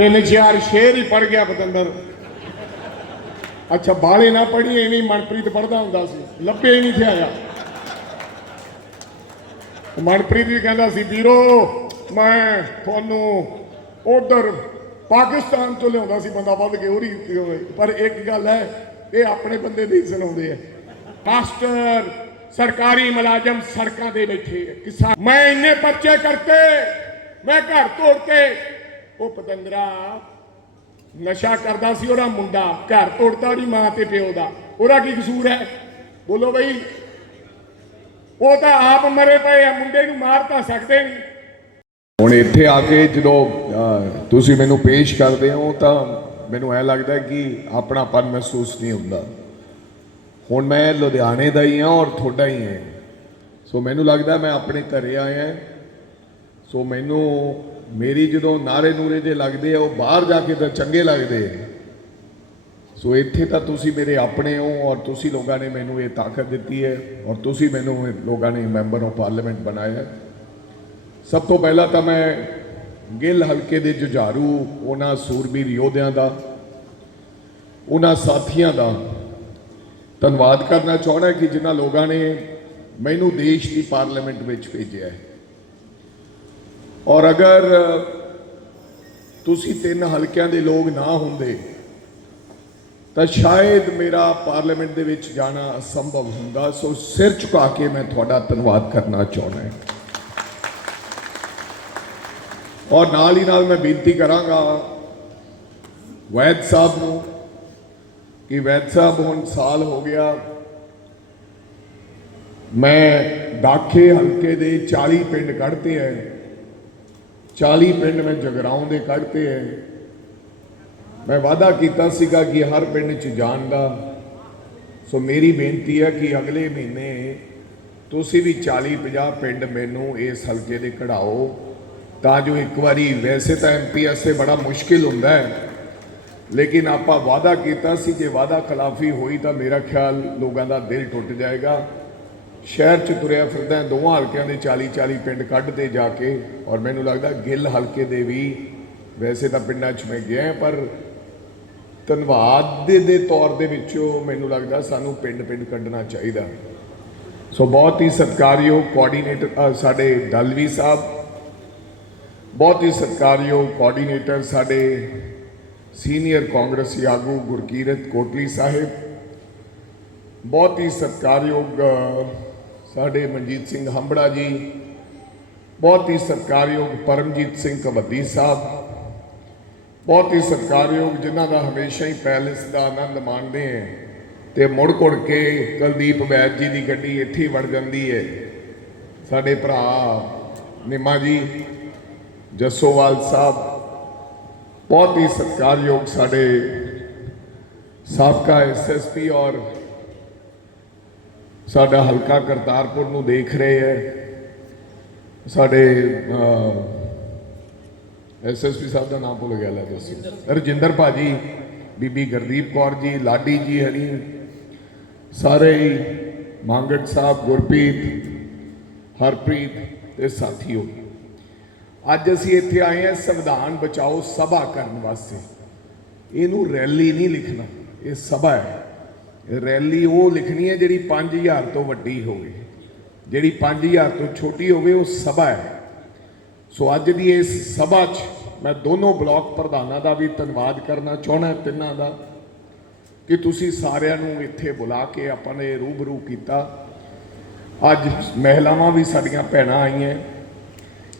ਤਿੰਨ ਚਾਰ ਸ਼ੇਰ ਹੀ ਪੜ ਗਿਆ ਪਤੰਦਰ ਅੱਛਾ ਬਾਲੇ ਨਾ ਪੜੀ ਐਵੇਂ ਮਨਪ੍ਰੀਤ ਪੜਦਾ ਹੁੰਦਾ ਸੀ। ਲੱਭੇ ਹੀ ਨਹੀਂ ਸੀ ਮਨਪ੍ਰੀਤ ਵੀ ਕਹਿੰਦਾ ਸੀ, ਵੀਰੋ, ਮੈਂ ਤੁਹਾਨੂੰ ਉਧਰ ਪਾਕਿਸਤਾਨ ਤੋਂ ਲਿਆਉਂਦਾ ਸੀ, ਬੰਦਾ ਵੱਧ ਕੇ ਉਹਦੀ ਕੀਤੀ ਹੋਵੇ। ਪਰ ਇੱਕ ਗੱਲ ਹੈ, ਇਹ ਆਪਣੇ ਬੰਦੇ ਦੀ ਸੁਣਾਉਂਦੇ ਆ। ਮਾਸਟਰ ਸਰਕਾਰੀ ਮੁਲਾਜ਼ਮ ਸੜਕਾਂ ਤੇ ਬੈਠੇ ਕਿਸਾਨ ਮੈਂ ਇੰਨੇ ਪਰਚੇ ਕਰਤੇ, ਮੈਂ ਘਰ ਤੋੜ ਕੇ ਉਹ ਪਤੰਦਰਾ ਨਸ਼ਾ ਕਰਦਾ ਸੀ ਉਹਦਾ ਮੁੰਡਾ, ਘਰ ਤੋੜਤਾ ਉਹਦੀ ਮਾਂ ਤੇ ਪਿਓ ਦਾ। ਉਹਦਾ ਕੀ ਕਸੂਰ ਹੈ? ਬੋਲੋ ਬਈ। ਉਹ ਤਾਂ ਆਪ ਮਰੇ ਪਏ ਆ, ਮੁੰਡੇ ਨੂੰ ਮਾਰ ਤਾਂ ਸਕਦੇ ਨਹੀਂ। ਹੁਣ ਇੱਥੇ ਆ ਕੇ ਜਦੋਂ ਤੁਸੀਂ ਮੈਨੂੰ ਪੇਸ਼ ਕਰਦੇ ਹੋ ਤਾਂ ਮੈਨੂੰ ਐ ਲੱਗਦਾ ਕਿ ਆਪਣਾਪਨ ਮਹਿਸੂਸ ਨਹੀਂ ਹੁੰਦਾ। ਹੁਣ ਮੈਂ ਲੁਧਿਆਣੇ ਦਾ ਹੀ ਹਾਂ ਔਰ ਤੁਹਾਡਾ ਹੀ ਹਾਂ। ਸੋ ਮੈਨੂੰ ਲੱਗਦਾ ਮੈਂ ਆਪਣੇ ਘਰੇ ਆਇਆ ਸੋ ਮੈਨੂੰ ਮੇਰੀ ਜਦੋਂ ਨਾਰੇ ਨੂਰੇ ਜੇ ਲੱਗਦੇ ਆ, ਉਹ ਬਾਹਰ ਜਾ ਕੇ ਤਾਂ ਚੰਗੇ ਲੱਗਦੇ ਸੋ ਇੱਥੇ ਤਾਂ ਤੁਸੀਂ ਮੇਰੇ ਆਪਣੇ ਹੋ ਔਰ ਤੁਸੀਂ ਲੋਕਾਂ ਨੇ ਮੈਨੂੰ ਇਹ ਤਾਕਤ ਦਿੱਤੀ ਹੈ ਔਰ ਤੁਸੀਂ ਮੈਨੂੰ ਲੋਕਾਂ ਨੇ ਮੈਂਬਰ ਆਫ ਪਾਰਲੀਮੈਂਟ ਬਣਾਇਆ। ਸਭ ਤੋਂ ਪਹਿਲਾਂ ਤਾਂ ਮੈਂ ਗਿੱਲ ਹਲਕੇ ਦੇ ਜੁਝਾਰੂ, ਉਹਨਾਂ ਸੂਰਬੀਰ ਯੋਧਿਆਂ ਦਾ, ਉਹਨਾਂ ਸਾਥੀਆਂ ਦਾ ਧੰਨਵਾਦ ਕਰਨਾ ਚਾਹੁੰਦਾ ਕਿ ਜਿਨ੍ਹਾਂ ਲੋਕਾਂ ਨੇ ਮੈਨੂੰ ਦੇਸ਼ ਦੀ ਪਾਰਲੀਮੈਂਟ ਵਿੱਚ ਭੇਜਿਆ ਹੈ। ਔਰ ਅਗਰ ਤੁਸੀਂ ਤਿੰਨ ਹਲਕਿਆਂ ਦੇ ਲੋਕ ਨਾ ਹੁੰਦੇ, ਤਾਂ ਸ਼ਾਇਦ ਮੇਰਾ ਪਾਰਲੀਮੈਂਟ ਦੇ ਵਿੱਚ ਜਾਣਾ ਅਸੰਭਵ ਹੁੰਦਾ। ਸੋ ਸਿਰ ਝੁਕਾ ਕੇ ਮੈਂ ਤੁਹਾਡਾ ਧੰਨਵਾਦ ਕਰਨਾ ਚਾਹੁੰਦਾ ਹਾਂ। ਔਰ ਨਾਲ ਹੀ ਨਾਲ ਮੈਂ ਬੇਨਤੀ ਕਰਾਂਗਾ ਵੈਦ ਸਾਹਿਬ ਨੂੰ ਕਿ ਵੈਦ ਸਾਹਿਬ ਹੁਣ ਸਾਲ ਹੋ ਗਿਆ, ਮੈਂ ਦਾਖੇ ਹਲਕੇ ਦੇ 40 ਪਿੰਡ ਕੱਢਤੇ ਐ 40 ਪਿੰਡ ਮੈਂ ਜਗਰਾਉਂ ਦੇ ਕੱਢਤੇ ਐ। ਮੈਂ ਵਾਅਦਾ ਕੀਤਾ ਸੀਗਾ ਕਿ ਹਰ ਪਿੰਡ 'ਚ ਜਾਣ ਦਾ ਸੋ ਮੇਰੀ ਬੇਨਤੀ ਹੈ ਕਿ ਅਗਲੇ ਮਹੀਨੇ ਤੁਸੀਂ ਵੀ 40 50 ਪਿੰਡ ਮੈਨੂੰ ਇਸ ਹਲਕੇ ਦੇ ਕਢਾਓ। ਤਾਂ ਜੋ ਇੱਕ ਵਾਰੀ ਵੈਸੇ ਤਾਂ ਐਮਪੀ ਵਾਸਤੇ ਬੜਾ ਮੁਸ਼ਕਿਲ ਹੁੰਦਾ ਹੈ ਲੇਕਿਨ ਆਪਾਂ ਵਾਅਦਾ ਕੀਤਾ ਸੀ, ਜੇ ਵਾਅਦਾ ਖਿਲਾਫੀ ਹੋਈ ਤਾਂ ਮੇਰਾ ਖਿਆਲ ਲੋਕਾਂ ਦਾ ਦਿਲ ਟੁੱਟ ਜਾਏਗਾ। ਸ਼ਹਿਰ ਚ ਤੁਰਿਆ ਫਿਰਦਾ, ਦੋਵਾਂ ਹਲਕਿਆਂ ਦੇ 40 40 ਪਿੰਡ ਕੱਢਦੇ ਜਾ ਕੇ ਔਰ ਮੈਨੂੰ ਲੱਗਦਾ ਗਿੱਲ ਹਲਕੇ ਦੇ ਵੀ ਵੈਸੇ ਤਾਂ ਪਿੰਡਾਂ 'ਚ ਮੈਂ ਗਿਆ, ਪਰ ਧੰਨਵਾਦ ਦੇ ਦੇ ਤੌਰ ਦੇ ਵਿੱਚੋਂ ਮੈਨੂੰ ਲੱਗਦਾ ਸਾਨੂੰ ਪਿੰਡ ਪਿੰਡ ਕੱਢਣਾ ਚਾਹੀਦਾ। ਸੋ ਬਹੁਤ ਹੀ ਸਤਿਕਾਰਯੋਗ ਕੋਆਰਡੀਨੇਟਰ ਸਾਡੇ ਦਲਵੀ ਸਾਹਿਬ, ਬਹੁਤ ਹੀ ਸਤਿਕਾਰਯੋਗ ਕੋਆਰਡੀਨੇਟਰ ਸਾਡੇ ਸੀਨੀਅਰ ਕਾਂਗਰਸੀ ਆਗੂ ਗੁਰਕੀਰਤ ਕੋਟਲੀ ਸਾਹਿਬ, ਬਹੁਤ ਹੀ ਸਤਿਕਾਰਯੋਗ ਸਾਡੇ ਮਨਜੀਤ ਸਿੰਘ ਹੰਬੜਾ ਜੀ, ਬਹੁਤ ਹੀ ਸਤਿਕਾਰਯੋਗ ਪਰਮਜੀਤ ਸਿੰਘ ਕਬੱਦੀ ਸਾਹਿਬ, ਬਹੁਤ ਹੀ ਸਤਿਕਾਰਯੋਗ ਜਿਨ੍ਹਾਂ ਦਾ ਹਮੇਸ਼ਾ ਹੀ ਪੈਲਸ ਦਾ ਆਨੰਦ ਮਾਣਦੇ ਹੈ ਤੇ ਮੁੜ ਕੁੜ ਕੇ ਕੁਲਦੀਪ ਵੈਦ ਜੀ ਦੀ ਗੱਡੀ ਇੱਥੇ ਵੜ ਜਾਂਦੀ ਹੈ। ਸਾਡੇ ਭਰਾ ਨਿਮਾ ਜੀ, ਜੱਸੋਵਾਲ ਸਾਹਿਬ, ਬਹੁਤ ਹੀ ਸਤਿਕਾਰਯੋਗ ਸਾਡੇ ਸਾਬਕਾ ਐਸਐਸਪੀ ਔਰ ਸਾਡਾ ਹਲਕਾ ਕਰਤਾਰਪੁਰ ਨੂੰ ਦੇਖ ਰਹੇ ਹੈ। ਸਾਡੇ ਐਸਐਸਪੀ ਸਾਹਿਬ ਦਾ ਨਾਮ ਭੁੱਲ ਗਿਆ ਲੈ ਦੱਸੋ ਰਜਿੰਦਰ ਭਾਜੀ, ਬੀਬੀ ਗੁਰਦੀਪ ਕੌਰ ਜੀ, ਲਾਡੀ ਜੀ, ਹਰੀ, ਸਾਰੇ ਹੀ ਮੰਗਟ ਸਾਹਿਬ, ਗੁਰਪ੍ਰੀਤ, ਹਰਪ੍ਰੀਤ ਤੇ ਸਾਥੀਓ। ਅੱਜ ਅਸੀਂ ਇੱਥੇ ਆਏ ਹਾਂ ਸੰਵਿਧਾਨ ਬਚਾਓ ਸਭਾ ਕਰਨ ਵਾਸਤੇ। ਇਹਨੂੰ ਰੈਲੀ ਨਹੀਂ ਲਿਖਣਾ, ਇਹ ਸਭਾ ਹੈ। ਰੈਲੀ ਉਹ ਲਿਖਣੀ ਹੈ ਜਿਹੜੀ 5000 ਤੋਂ ਵੱਡੀ ਹੋਵੇ। ਜਿਹੜੀ 5000 ਤੋਂ ਛੋਟੀ ਹੋਵੇ, ਉਹ ਸਭਾ ਹੈ। ਸੋ ਅੱਜ ਦੀ ਇਸ ਸਭਾ 'ਚ ਮੈਂ ਦੋਨੋਂ ਬਲਾਕ ਪ੍ਰਧਾਨਾਂ ਦਾ ਵੀ ਧੰਨਵਾਦ ਕਰਨਾ ਚਾਹੁੰਦਾ, ਤਿੰਨਾਂ ਦਾ, ਕਿ ਤੁਸੀਂ ਸਾਰਿਆਂ ਨੂੰ ਇੱਥੇ ਬੁਲਾ ਕੇ ਆਪਾਂ ਨੇ ਰੂਬਰੂ ਕੀਤਾ। ਅੱਜ ਮਹਿਲਾਵਾਂ ਵੀ ਸਾਡੀਆਂ ਭੈਣਾਂ ਆਈਆਂ।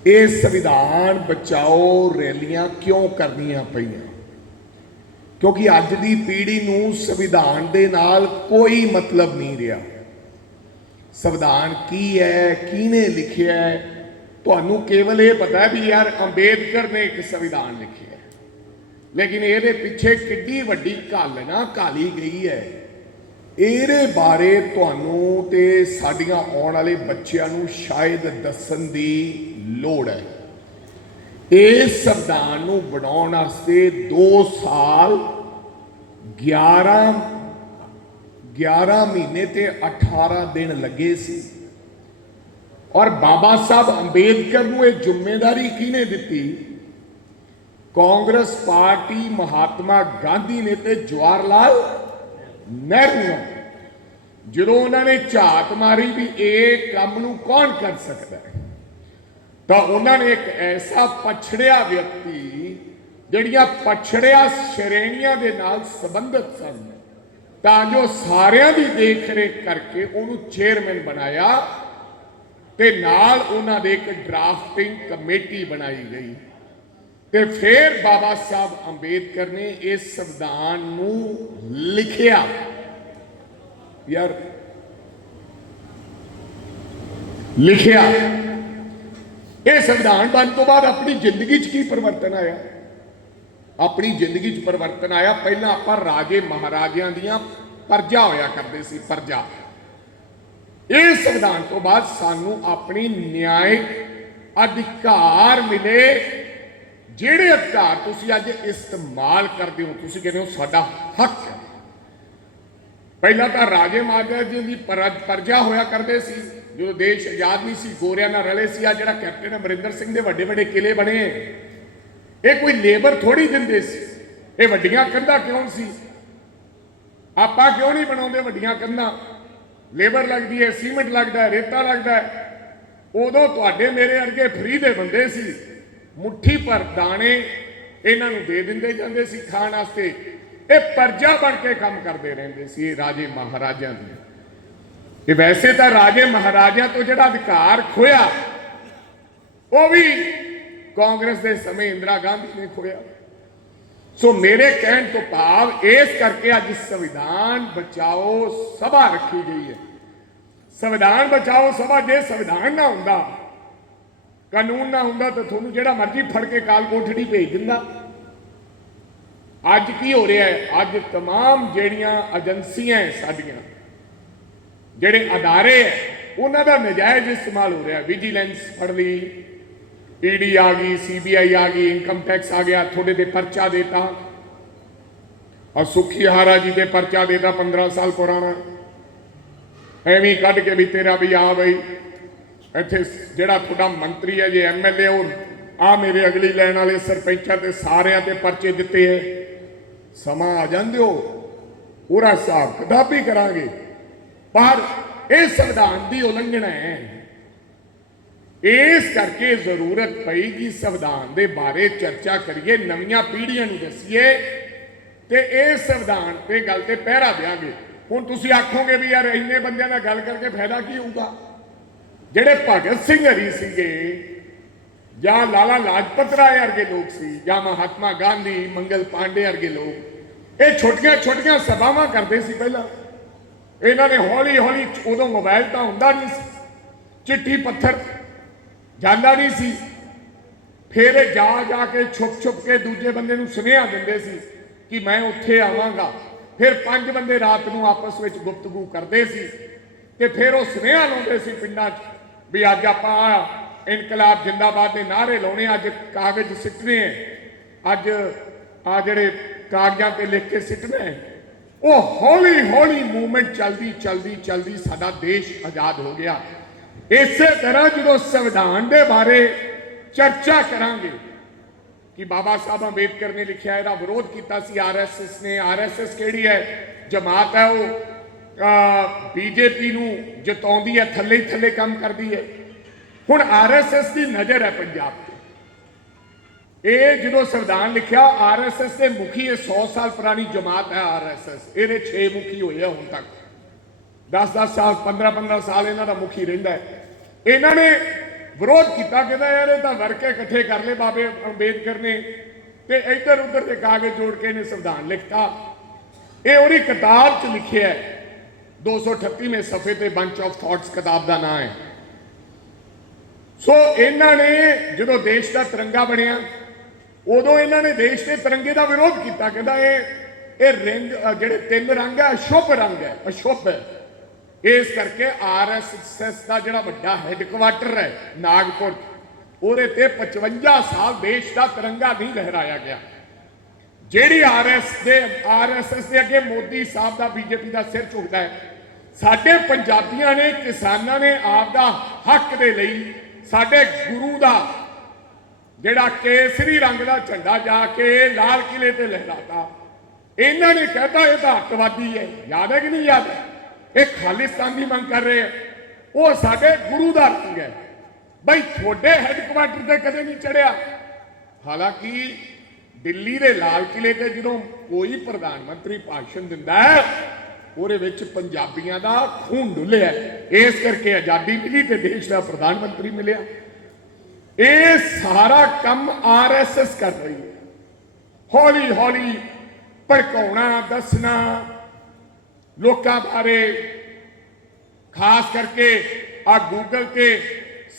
ਇਹ ਸੰਵਿਧਾਨ ਬਚਾਓ ਰੈਲੀਆਂ ਕਿਉਂ ਕਰਨੀਆਂ ਪਈਆਂ? ਕਿਉਂਕਿ ਅੱਜ ਦੀ ਪੀੜ੍ਹੀ ਨੂੰ ਸੰਵਿਧਾਨ ਦੇ ਨਾਲ ਕੋਈ ਮਤਲਬ ਨਹੀਂ ਰਿਹਾ। ਸੰਵਿਧਾਨ ਕੀ ਹੈ, ਕਿਹਨੇ ਲਿਖਿਆ ਹੈ? ਤੁਹਾਨੂੰ ਕੇਵਲ ਇਹ ਪਤਾ ਹੈ ਵੀ ਯਾਰ ਅੰਬੇਦਕਰ ਨੇ ਇੱਕ ਸੰਵਿਧਾਨ ਲਿਖਿਆ ਹੈ। ਲੇਕਿਨ ਇਹਦੇ ਪਿੱਛੇ ਕਿੱਡੀ ਵੱਡੀ ਘਾਲਣਾ ਘਾਲੀ ਗਈ ਹੈ। ਇਹਦੇ ਬਾਰੇ ਤੁਹਾਨੂੰ ਤੇ ਸਾਡੀਆਂ ਆਉਣ ਵਾਲੇ ਬੱਚਿਆਂ ਨੂੰ ਸ਼ਾਇਦ ਦੱਸਣ ਦੀ ਲੋੜ ਹੈ। ਇਸ ਸੰਵਿਧਾਨ ਨੂੰ ਬਣਾਉਣ ਵਾਸਤੇ 2 ਸਾਲ 11 11 ਮਹੀਨੇ ਤੇ 18 ਦਿਨ ਲੱਗੇ ਸੀ। ਔਰ ਬਾਬਾ ਸਾਹਿਬ ਅੰਬੇਦਕਰ ਨੂੰ ਇਹ ਜ਼ਿੰਮੇਵਾਰੀ ਕਿਹਨੇ ਦਿੱਤੀ? ਕਾਂਗਰਸ ਪਾਰਟੀ ਮਹਾਤਮਾ ਗਾਂਧੀ ਨੇ ਤੇ ਜਵਾਹਰ ਲਾਲ ਨਹਿਰੂ। ਨੇ ਜਦੋਂ ਉਹਨਾਂ ਨੇ ਝਾਤ ਮਾਰੀ ਵੀ ਇਹ ਕੰਮ ਨੂੰ ਕੌਣ ਕਰ ਸਕਦਾ ਹੈ? ਤਾਂ ਉਹਨਾਂ ਨੇ ਇੱਕ ਐਸਾ ਪਛੜਿਆ ਵਿਅਕਤੀ ਜਿਹੜੀਆਂ ਪਛੜਿਆ ਸ਼੍ਰੇਣੀਆਂ ਦੇ ਨਾਲ ਸੰਬੰਧਿਤ ਸਨ। ਤਾਂ ਜੋ ਸਾਰਿਆਂ ਦੀ ਦੇਖ ਰੇਖ ਕਰਕੇ ਉਹਨੂੰ ਚੇਅਰਮੈਨ ਬਣਾਇਆ ਤੇ ਨਾਲ ਉਹਨਾਂ ਦੇ ਇੱਕ ਡਰਾਫਟਿੰਗ ਕਮੇਟੀ ਬਣਾਈ ਗਈ। ਤੇ ਫਿਰ ਬਾਬਾ ਸਾਹਿਬ ਅੰਬੇਦਕਰ ਨੇ ਇਸ ਸੰਵਿਧਾਨ ਨੂੰ ਲਿਖਿਆ। ਯਾਰ, ਲਿਖਿਆ। ਇਹ ਸੰਵਿਧਾਨ ਬਣਨ ਤੋਂ ਬਾਅਦ ਆਪਣੀ ਜ਼ਿੰਦਗੀ 'ਚ ਕੀ ਪਰਿਵਰਤਨ ਆਇਆ? ਆਪਣੀ ਜ਼ਿੰਦਗੀ 'ਚ ਪਰਿਵਰਤਨ ਆਇਆ। ਪਹਿਲਾਂ ਆਪਾਂ ਰਾਜੇ ਮਹਾਰਾਜਿਆਂ ਦੀਆਂ ਪਰਜਾ ਹੋਇਆ ਕਰਦੇ ਸੀ, ਪਰਜਾ। ਇਹ ਸੰਵਿਧਾਨ ਤੋਂ ਬਾਅਦ ਸਾਨੂੰ ਆਪਣੀ ਨਿਆਇਕ ਅਧਿਕਾਰ ਮਿਲੇ। ਜਿਹੜੇ ਅਧਿਕਾਰ ਤੁਸੀਂ ਅੱਜ ਇਸਤੇਮਾਲ ਕਰਦੇ ਹੋ, ਤੁਸੀਂ ਕਹਿੰਦੇ ਹੋ ਸਾਡਾ ਹੱਕ ਹੈ। ਪਹਿਲਾਂ ਤਾਂ ਰਾਜੇ ਮਹਾਰਾਜੇ ਦੀ ਪਰਜਾ ਹੋਇਆ ਕਰਦੇ ਸੀ। ਜਦੋਂ ਦੇਸ਼ ਆਜ਼ਾਦ ਨਹੀਂ ਸੀ, ਗੋਰਿਆਂ ਨਾਲ ਰਲੇ ਸੀ। ਆ ਜਿਹੜਾ ਕੈਪਟਨ ਅਮਰਿੰਦਰ ਸਿੰਘ ਦੇ ਵੱਡੇ ਵੱਡੇ ਕਿਲੇ ਬਣੇ। ਇਹ ਕੋਈ ਲੇਬਰ ਥੋੜੀ ਦਿੰਦੇ ਸੀ। ਇਹ ਵੱਡੀਆਂ ਕੰਧਾਂ ਕਿਉਂ ਸੀ? ਆਪਾਂ ਕਿਉਂ ਨਹੀਂ ਬਣਾਉਂਦੇ ਵੱਡੀਆਂ ਕੰਧਾਂ? ਲੇਬਰ ਲੱਗਦੀ ਹੈ, ਸੀਮੈਂਟ ਲੱਗਦਾ ਹੈ, ਰੇਤਾ ਲੱਗਦਾ ਹੈ। ਉਦੋਂ ਤੁਹਾਡੇ ਮੇਰੇ ਅਰਗੇ ਫਰੀ ਦੇ ਬੰਦੇ ਸੀ। ਮੁੱਠੀ ਭਰ ਦਾਣੇ ਇਹਨਾਂ ਨੂੰ ਦੇ ਦਿੰਦੇ ਜਾਂਦੇ ਸੀ ਖਾਣ ਵਾਸਤੇ। ਇਹ ਪਰਜਾ ਬਣ ਕੇ ਕੰਮ ਕਰਦੇ ਰਹਿੰਦੇ ਸੀ ਇਹ ਰਾਜੇ ਮਹਾਰਾਜਿਆਂ ਦੇ। ਇਹ ਵੈਸੇ ਤਾਂ ਰਾਜੇ ਮਹਾਰਾਜਿਆਂ ਤੋਂ ਜਿਹੜਾ ਅਧਿਕਾਰ ਖੋਇਆ ਉਹ ਵੀ ਕਾਂਗਰਸ ਦੇ ਸਮੇਂ ਇੰਦਰਾ ਗਾਂਧੀ ਨੇ ਖੋਇਆ ਸੋ ਮੇਰੇ ਕਹਿਣ ਤੋਂ ਭਾਵ ਇਸ ਕਰਕੇ ਅੱਜ ਸੰਵਿਧਾਨ ਬਚਾਓ ਸਭਾ ਰੱਖੀ ਗਈ ਹੈ। ਸੰਵਿਧਾਨ ਬਚਾਓ ਸਭਾ ਜੇ ਸੰਵਿਧਾਨ ਨਾ ਹੁੰਦਾ, ਕਾਨੂੰਨ ਨਾ ਹੁੰਦਾ ਤਾਂ ਤੁਹਾਨੂੰ ਜਿਹੜਾ ਮਰਜ਼ੀ ਫੜ ਕੇ ਕਾਲ ਕੋਠੜੀ ਭੇਜ ਦਿੰਦਾ। ਅੱਜ ਕੀ ਹੋ ਰਿਹਾ ਹੈ ਅੱਜ तमाम ਜਿਹੜੀਆਂ ਏਜੰਸੀਆਂ ਹੈ ਸਾਡੀਆਂ ਜਿਹੜੇ ਅਦਾਰੇ ਹੈ ਉਹਨਾਂ ਦਾ ਨਜਾਇਜ਼ ਇਸਤੇਮਾਲ ਹੋ ਰਿਹਾ ਵਿਜੀਲੈਂਸ ਫੜ ਲਈ ਈਡੀ ਆ ਗਈ ਸੀਬੀਆਈ ਆ ਗਈ ਇਨਕਮ ਟੈਕਸ ਆ ਗਿਆ ਤੁਹਾਡੇ ਤੇ ਪਰਚਾ ਦੇਤਾ ਔਰ ਸੁਖੀ ਹਾਰਾ ਜੀ ਤੇ ਪਰਚਾ ਦੇਤਾ 15 ਸਾਲ ਪੁਰਾਣਾ ਐਵੇਂ ਹੀ ਕੱਢ ਕੇ ਵੀ ਤੇਰਾ ਵੀ ਆ ਬਈ ਇੱਥੇ ਜਿਹੜਾ ਤੁਹਾਡਾ ਮੰਤਰੀ ਹੈ ਜੇ ਐਮਐਲਏ ਉਹ ਆ ਮੇਰੇ ਅਗਲੀ ਲੈਣ ਵਾਲੇ ਸਰਪੰਚਾਂ ਤੇ ਸਾਰਿਆਂ ਤੇ ਪਰਚੇ ਦਿੱਤੇ ਐ ਸਮਾਂ ਆ ਜਾਂਦੇ ਹੋ। ਉਹਦਾ ਹਿਸਾਬ ਕਿਤਾਬ ਵੀ ਕਰਾਂਗੇ। ਪਰ ਇਹ ਸੰਵਿਧਾਨ ਦੀ ਉਲੰਘਣਾ ਹੈ। ਇਸ ਕਰਕੇ ਜ਼ਰੂਰਤ ਪਈ ਕਿ ਸੰਵਿਧਾਨ ਦੇ ਬਾਰੇ ਚਰਚਾ ਕਰੀਏ, ਨਵੀਆਂ ਪੀੜ੍ਹੀਆਂ ਨੂੰ ਦੱਸੀਏ ਤੇ ਇਹ ਸੰਵਿਧਾਨ ਤੇ ਗੱਲ ਤੇ ਪਹਿਰਾ ਦੇਾਂਗੇ ਹੁਣ ਤੁਸੀਂ ਆਖੋਗੇ ਵੀ ਯਾਰ ਇੰਨੇ ਬੰਦਿਆਂ ਨਾਲ ਗੱਲ ਕਰਕੇ ਫਾਇਦਾ ਕੀ ਹੋਊਗਾ? ਜਿਹੜੇ ਭਗਤ ਸਿੰਘ ਹਰੀ ਸੀਗੇ ਜਾਂ ਲਾਲਾ ਲਾਜਪਤ ਰਾਏ ਵਰਗੇ ਲੋਕ ਸੀ, ਜਾਂ ਮਹਾਤਮਾ ਗਾਂਧੀ, ਮੰਗਲ ਪਾਂਡੇ ਵਰਗੇ ਲੋਕ। ਇਹ ਛੋਟੀਆਂ ਛੋਟੀਆਂ ਸਭਾਵਾਂ ਕਰਦੇ ਸੀ ਪਹਿਲਾਂ। ਇਹਨਾਂ ਨੇ ਹੌਲੀ ਹੌਲੀ ਉਦੋਂ ਮੋਬਾਈਲ ਤਾਂ ਹੁੰਦਾ ਨਹੀਂ ਸੀ। ਚਿੱਠੀ ਪੱਥਰ ਜਾਂਦਾ ਨਹੀਂ ਸੀ। ਫਿਰ ਇਹ ਜਾ ਜਾ ਕੇ, ਛੁਪ ਛੁਪ ਕੇ ਦੂਜੇ ਬੰਦੇ ਨੂੰ ਸੁਨੇਹਾ ਦਿੰਦੇ ਸੀ ਕਿ ਮੈਂ ਉੱਥੇ ਆਵਾਂਗਾ। ਫਿਰ ਪੰਜ ਬੰਦੇ ਰਾਤ ਨੂੰ ਆਪਸ ਵਿੱਚ ਗੁਫ਼ਤਗੂ ਕਰਦੇ ਸੀ। ਤੇ ਫਿਰ ਉਹ ਸੁਨੇਹਾ ਲਾਉਂਦੇ ਸੀ ਪਿੰਡਾਂ 'ਚ ਵੀ ਅੱਜ ਆਪਾਂ ਆਹ ਇਨਕਲਾਬ ਜਿੰਦਾਬਾਦ ਦੇ ਨਾਅਰੇ ਲਾਉਣੇ ਅੱਜ ਕਾਗਜ਼ ਸਿੱਟਣੇ ਹੈ ਅੱਜ ਆ ਜਿਹੜੇ ਕਾਗਜ਼ਾਂ ਤੇ ਲਿਖ ਕੇ ਸਿੱਟਣੇ ਹੈ ਉਹ ਹੌਲੀ ਹੌਲੀ ਮੂਵਮੈਂਟ ਚੱਲਦੀ ਚੱਲਦੀ ਚੱਲਦੀ ਸਾਡਾ ਦੇਸ਼ ਆਜ਼ਾਦ ਹੋ ਗਿਆ। ਇਸੇ ਤਰ੍ਹਾਂ ਜਦੋਂ ਸੰਵਿਧਾਨ ਦੇ ਬਾਰੇ ਚਰਚਾ ਕਰਾਂਗੇ, ਕਿ ਬਾਬਾ ਸਾਹਿਬ ਅੰਬੇਦਕਰ ਨੇ ਲਿਖਿਆ, ਇਹਦਾ ਵਿਰੋਧ ਕੀਤਾ ਸੀ ਆਰਐਸਐਸ ਨੇ। ਆਰਐਸਐਸ ਕਿਹੜੀ ਹੈ? ਜਮਾਤ ਹੈ ਉਹ। ਬੀਜੇਪੀ ਨੂੰ ਜਿਤਾਉਂਦੀ ਹੈ, ਥੱਲੇ ਥੱਲੇ ਕੰਮ ਕਰਦੀ ਹੈ। ਹੁਣ ਆਰਐਸਐਸ ਦੀ ਨਜ਼ਰ ਹੈ ਪੰਜਾਬ ਤੇ। ਇਹ ਜਦੋਂ ਸੰਵਿਧਾਨ ਲਿਖਿਆ ਆਰਐਸਐਸ ਦੇ ਮੁਖੀ ਇਹ 100 ਸਾਲ ਪੁਰਾਣੀ ਜਮਾਤ ਹੈ ਆਰਐਸਐਸ ਇਹਦੇ 6 ਮੁਖੀ ਹੋਏ ਆ ਹੁਣ ਤੱਕ। 10-10 ਸਾਲ 15-15 ਸਾਲ ਇਹਨਾਂ ਦਾ ਮੁਖੀ ਰਹਿੰਦਾ ਹੈ। ਇਹਨਾਂ ਨੇ ਵਿਰੋਧ ਕੀਤਾ, ਕਹਿੰਦਾ ਯਾਰ ਇਹ ਤਾਂ ਵਰਕੇ ਇਕੱਠੇ ਕਰ ਲਏ ਬਾਬੇ ਅੰਬੇਦਕਰ ਨੇ। ਤੇ ਇੱਧਰ ਉੱਧਰ ਦੇ ਕਾਗਜ਼ ਜੋੜ ਕੇ ਇਹਨੇ ਸੰਵਿਧਾਨ ਲਿਖਤਾ। ਇਹ ਉਹਦੀ ਕਿਤਾਬ 'ਚ ਲਿਖਿਆ ਹੈ। 238ਵੇਂ ਸਫੇ ਤੇ ਬੰਚ ਆਫ ਥਾਟਸ ਕਿਤਾਬ ਦਾ ਨਾਮ ਹੈ। ਸੋ ਇਹਨਾਂ ਨੇ ਜਦੋਂ ਦੇਸ਼ ਦਾ ਤਿਰੰਗਾ ਬਣਿਆ, ਉਦੋਂ ਇਹਨਾਂ ਨੇ ਦੇਸ਼ ਦੇ ਤਿਰੰਗੇ ਦਾ ਵਿਰੋਧ ਕੀਤਾ। ਕਹਿੰਦਾ ਇਹ ਇਹ ਰਿੰਗ ਜਿਹੜੇ ਤਿੰਨ ਰੰਗ ਹੈ ਅਸ਼ੁਭ ਰੰਗ ਹੈ, ਅਸ਼ੁਭ। ਹੈ ਇਸ ਕਰਕੇ ਆਰਐਸਐਸ ਦਾ ਜਿਹੜਾ ਵੱਡਾ ਹੈੱਡਕੁਆਟਰ ਹੈ, ਨਾਗਪੁਰ, ਉਹਦੇ ਤੇ 55 ਸਾਲ ਦੇਸ਼ ਦਾ ਤਿਰੰਗਾ ਨਹੀਂ ਲਹਿਰਾਇਆ ਗਿਆ। ਜਿਹੜੀ ਆਰਐਸ ਦੇ ਆਰਐਸਐਸ ਦੇ ਅੱਗੇ ਮੋਦੀ ਸਾਹਿਬ ਦਾ ਬੀਜੇਪੀ ਦਾ ਸਿਰ ਝੁਕਦਾ ਹੈ, ਸਾਡੇ ਪੰਜਾਬੀਆਂ ਨੇ, ਕਿਸਾਨਾਂ ਨੇ ਆਪ ਦਾ ਹੱਕ ਦੇ ਲਈ ਸਾਡੇ ਗੁਰੂ ਦਾ ਜਿਹੜਾ ਕੇਸਰੀ ਰੰਗ ਦਾ ਝੰਡਾ ਜਾ ਕੇ ਲਾਲ ਕਿਲੇ ਤੇ ਲਹਿਰਾਤਾ, ਇਹਨਾਂ ਨੇ ਕਹਿਤਾ ਇਹ ਤਾਂ ਅੱਤਵਾਦੀ ਹੈ। ਯਾਦ ਹੈ ਕਿ ਨਹੀਂ ਯਾਦ ਇਹ ਖਾਲਿਸਤਾਨ ਦੀ ਮੰਗ ਕਰ ਰਹੇ ਉਹ ਸਾਡੇ ਗੁਰੂ ਦਾ ਰੰਗ ਹੈ। ਬਈ ਤੁਹਾਡੇ ਹੈੱਡਕੁਆਟਰ ਤੇ ਕਦੇ ਨਹੀਂ ਚੜਿਆ। ਹਾਲਾਂਕਿ ਦਿੱਲੀ ਦੇ ਲਾਲ ਕਿਲੇ ਤੇ ਜਦੋਂ ਕੋਈ ਪ੍ਰਧਾਨ ਮੰਤਰੀ ਭਾਸ਼ਣ ਦਿੰਦਾ ਹੈ ਉਹਦੇ ਵਿੱਚ ਪੰਜਾਬੀਆਂ ਦਾ ਖੂਨ ਡੁੱਲਿਆ। ਇਸ ਕਰਕੇ ਆਜ਼ਾਦੀ ਮਿਲੀ ਤੇ ਦੇਸ਼ ਦਾ ਪ੍ਰਧਾਨ ਮੰਤਰੀ ਮਿਲਿਆ। ਇਹ ਸਾਰਾ ਕੰਮ ਆਰਐਸਐਸ ਕਰ ਰਹੀ ਹੈ। ਹੌਲੀ ਹੌਲੀ ਭੜਕਾਉਣਾ, ਦੱਸਣਾ, ਲੋਕਾਂ ਬਾਰੇ ਖਾਸ ਕਰਕੇ ਆ ਗੂਗਲ ਤੇ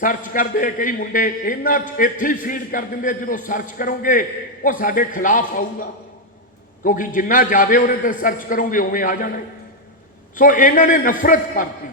ਸਰਚ ਕਰਦੇ ਕਈ ਮੁੰਡੇ, ਇਹਨਾਂ 'ਚ ਇੱਥੇ ਹੀ ਫੀਡ ਕਰ ਦਿੰਦੇ, ਜਦੋਂ ਸਰਚ ਕਰੋਗੇ, ਉਹ ਸਾਡੇ ਖਿਲਾਫ ਆਊਗਾ। ਕਿਉਂਕਿ ਜਿੰਨਾ ਜ਼ਿਆਦਾ ਉਹਦੇ ਤੇ ਸਰਚ ਕਰੋਗੇ, ਉਵੇਂ ਆ ਜਾਣਾ ਸੋ ਇਹਨਾਂ ਨੇ ਨਫ਼ਰਤ ਕਰਤੀ।